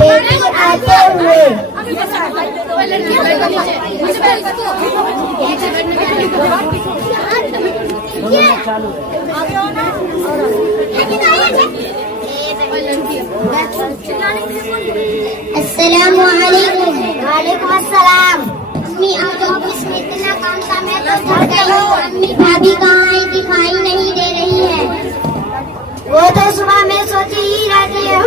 बेटी आते हुए। अस्सलामु अलैकुम। वालेकुम अस्सलाम। अम्मी आज ऑफिस में इतना काम था, मैं तो थक गई हूँ। अम्मी भाभी कहाँ है, दिखाई नहीं दे रही है। वो तो सुबह में सोती ही रहती है।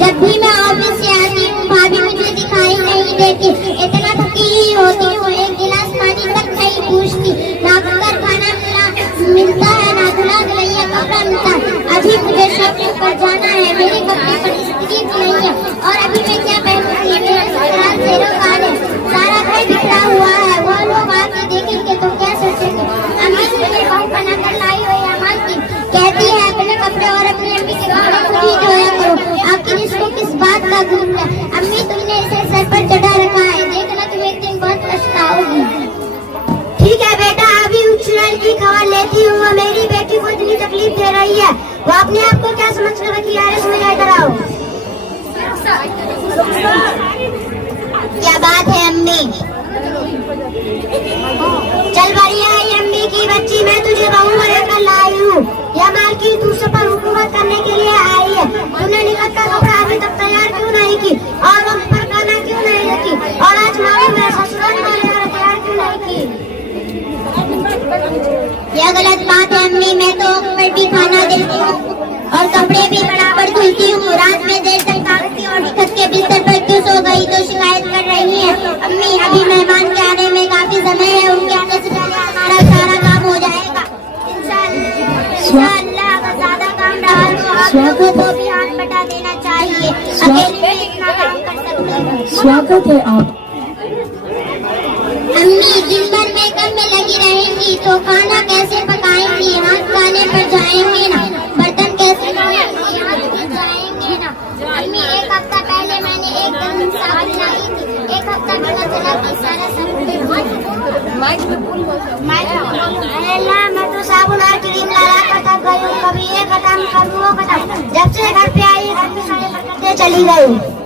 जब भी मैं ऑफिस से आती हूँ भाभी मुझे दिखाई नहीं देती। इतना थकी ही होती हूँ, एक गिलास पानी तक नहीं पूछती। ना कर खाना मिलता है, ना धुला धुलैया कपड़ा मिलता है। अभी मुझे शॉपिंग पर जाना है, मेरे कपड़े पर इस्त्री नहीं है और अभी मैं क्या पहनूंगी। मेरा ससुराल ज़ेरो खान है, सारा घर बिखरा हुआ है। वो लोग आके देखेंगे तो क्या सोचेंगे। अम्मी मुझे बहुत बना कर लाई हुई है, मांगती कहती है अपने कपड़े और अपनी अम्मी के कपड़े खुद ही धोया करो। आखिर इसको किस बात का गुण है। अम्मी तुमने इसे सर पर चढ़ा रखा है, देखना तुम एक दिन बहुत पछताओगी। ठीक है बेटा, अभी उच्चरण की खबर लेती हूँ। मेरी बेटी को इतनी तकलीफ दे रही है, वो अपने आप को क्या समझ कर रखी है। इसमें इधर आओ। क्या बात है अम्मी? चल बढ़िया है अम्मी की बच्ची, मैं तुझे बहू बनाकर लाई हूँ। यह मालकिन दूसरे पर हुकूमत करने के लिए आई है। तुमने निकट का कपड़ा अभी तक तैयार क्यों नहीं की और वक्त पर खाना क्यों नहीं रखी और आज मामी मेरे ससुराल वाले तैयार क्यों नहीं की। यह गलत बात है अम्मी, मैं तो वक्त पर भी खाना देती हूँ और कपड़े भी बराबर धुलती हूँ। रात में देर तक काटती और छत के बिस्तर पर क्यों सो गई तो शिकायत कर रही है। अम्मी अभी मेहमान के आने में काफी समय है, उनके आने से पहले हमारा सारा काम हो जाएगा इंशाअल्लाह। अगर ज्यादा काम रहा तो आप लोगों को भी हाथ बटा देना चाहिए, अकेले में इतना काम कर सकते हैं। स्वागत है आप। अम्मी दिन भर मेकअप में लगी रहेंगी तो खाना कैसे पकाएंगी, हाथ खाने पर जाएंगे ना, बर्तन कैसे धोएंगी, हाथ भी जाएंगे ना। अम्मी एक हफ्ता पहले मैंने एक दिन साबुन लाई थी, एक हफ्ता पता चला कि सारा साबुन अल्लाह मैं तो साबुन और क्रीम लगा कर तक गई हूँ। कभी ये खत्म कभी वो खत्म, जब से घर पे आई घर में सारे बर्तन चली गई।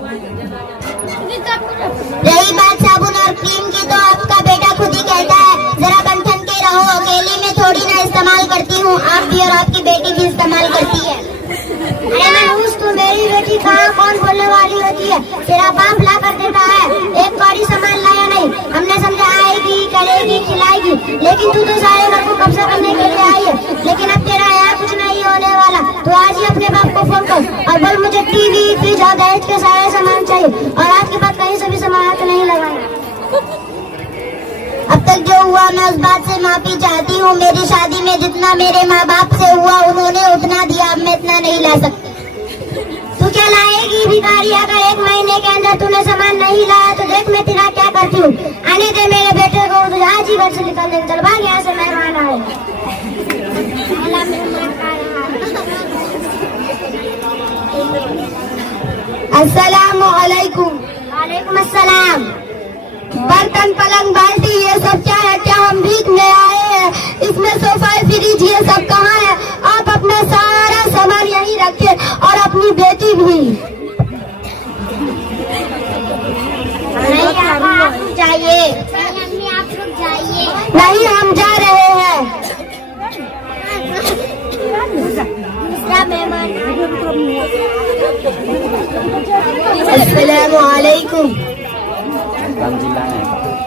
रही बात साबुन और क्रीम की तो आपका बेटा खुद ही कहता है जरा बंधन के रहो, अकेली में थोड़ी ना इस्तेमाल करती हूँ, आप भी और आपकी बेटी भी इस्तेमाल करती है। अरे मनहूस तू मेरी बेटी कहाँ कौन बोलने वाली होती है, तेरा बाप ला कर देता है। एक कौड़ी सामान लाया नहीं, हमने समझा आएगी करेगी खिलाएगी, लेकिन तू तो सारे घर को कब्जा करने के लिए आई है। लेकिन अब तेरा यहाँ कुछ नहीं होने वाला, तो आज ही अपने बाप को फोन कर और बोल मुझे टीवी फ्रिज और दहेज के सारे सामान चाहिए और आज के बाद कहीं से भी सामान हाथ नहीं लगाना। अब तक जो हुआ मैं उस बात से माफी चाहती हूँ। मेरी शादी में जितना मेरे माँ बाप से हुआ उन्होंने उतना दिया, अब मैं इतना नहीं ला सकती। तू क्या लाएगी भिखारी, अगर एक महीने के अंदर तूने सामान नहीं लाया तो देख मैं तेरा क्या करती हूँ। आने दे मेरे बेटे को, आज ही घर से निकल दे, चल भाग यहाँ से, मेहमान आए। अस्सलामु अलैकुम। वालेकुम अस्सलाम। बर्तन पलंग बाल्टी ये सब क्या है, क्या हम भीखने आए हैं? इसमें सोफा फ्रिज ये सब कहाँ है? आप अपना सारा सामान यहीं रखिए और अपनी बेटी भी। नहीं आप जाइए, आप लोग जाइए। नहीं हम जा रहे हैं। दूसरा मेहमान। अस्सलामु अलैकुम।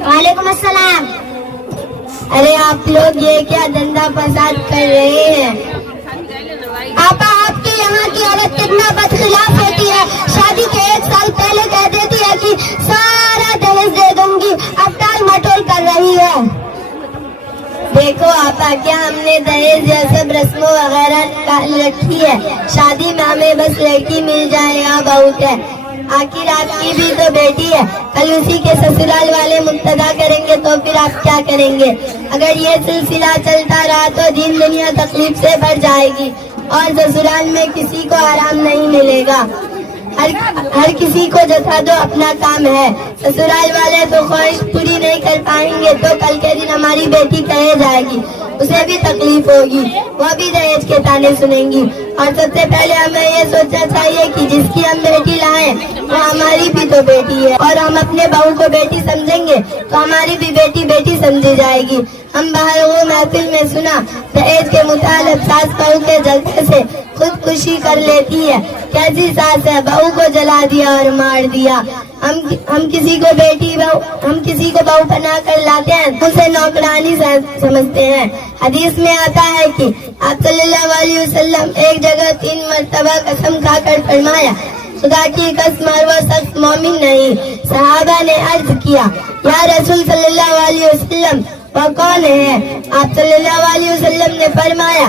वालेकुम अस्सलाम। अरे आप लोग ये क्या धंधा फसाद कर रहे हैं? आपा आपके यहाँ की औरत कितना बदखिलाफ होती है। शादी के 1 साल पहले कह देती है कि सारा दहेज दे दूंगी, अब टाल मटोल कर रही है। देखो आपा क्या हमने दहेज जैसे रस्मों वगैरह निकाल रखी है, शादी में हमें बस लड़की मिल जाए या बहुत है। आखिर आपकी भी तो बेटी है, कल उसी के ससुराल वाले मुक्तदा करेंगे तो फिर आप क्या करेंगे? अगर ये सिलसिला चलता रहा तो दिन दुनिया तकलीफ से भर जाएगी और ससुराल में किसी को आराम नहीं मिलेगा। हर किसी को जता दो अपना काम है। ससुराल वाले तो ख्वाहिश पूरी नहीं कर पाएंगे तो कल के दिन हमारी बेटी कहे जाएगी, उसे भी तकलीफ होगी, वह भी दहेज के ताने सुनेंगी। और सबसे पहले हमें ये सोचना चाहिए कि जिसकी हम बेटी लाएं वो हमारी भी तो बेटी है, और हम अपने बहू को बेटी समझेंगे तो हमारी भी बेटी बेटी समझी जाएगी। हम बाहर वो महफिल में सुना दहेज के मुतालिब सास बहू के जलते से खुदकुशी कर लेती है। कैसी सास है, बहू को जला दिया और मार दिया। हम किसी को बहू बना कर लाते हैं, उसे नौकरानी समझते हैं। हदीस में आता है कि आप सल्लल्लाहु अलैहि वसल्लम एक जगह 3 मरतबा कसम खाकर फरमाया, खुदा की कसम वो शख्स मोमिन नहीं। सहाबा ने अर्ज किया, या रसूल सल्लल्लाहु अलैहि वसल्लम वह कौन है? आप सल्लल्लाहु अलैहि वसल्लम ने फरमाया,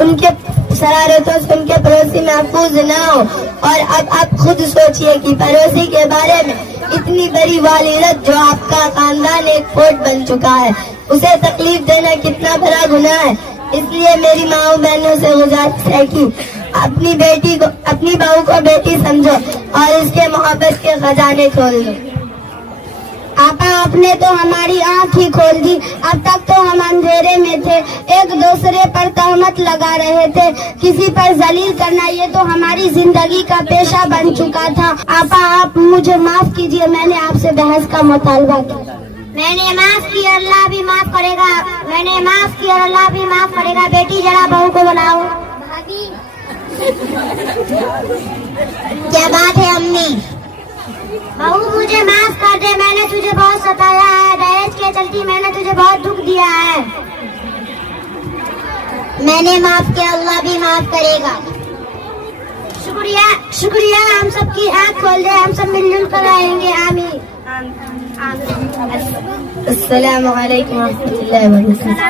उनके शरारतों से उनके पड़ोसी महफूज ना हो। और अब आप खुद सोचिए कि पड़ोसी के बारे में इतनी बड़ी वालिदत जो आपका खानदान एक फोर्ट बन चुका है, उसे तकलीफ देना कितना बड़ा गुनाह है। इसलिए मेरी माओ बहनों से गुजारिश है कि अपनी बहू को बेटी समझो और इसके मोहब्बत के खजाने खोल दो। आपा आपने तो हमारी आँख ही खोल दी। अब तक तो हम अंधेरे में थे, एक दूसरे पर तहमत लगा रहे थे, किसी पर जलील करना ये तो हमारी जिंदगी का पेशा बन चुका था। आपा आप मुझे माफ कीजिए, मैंने आपसे बहस का मुतालबा किया। मैंने माफ किया, अल्लाह भी माफ करेगा। मैंने माफ किया, अल्लाह भी माफ करेगा। बेटी जरा बहू को बुलाओ। भाभी क्या बात है अम्मी? बहू मुझे माफ कर दे, मैंने तुझे बहुत सताया है, दहेज के चलती मैंने तुझे बहुत दुख दिया है। मैंने माफ किया, अल्लाह भी माफ करेगा। शुक्रिया शुक्रिया, हम सबकी आँख खोल दे, हम सब मिलजुल कर आएंगे। आमीन। अस्सलामु अलैकुम व रहमतुल्लाहि व बरकातहू।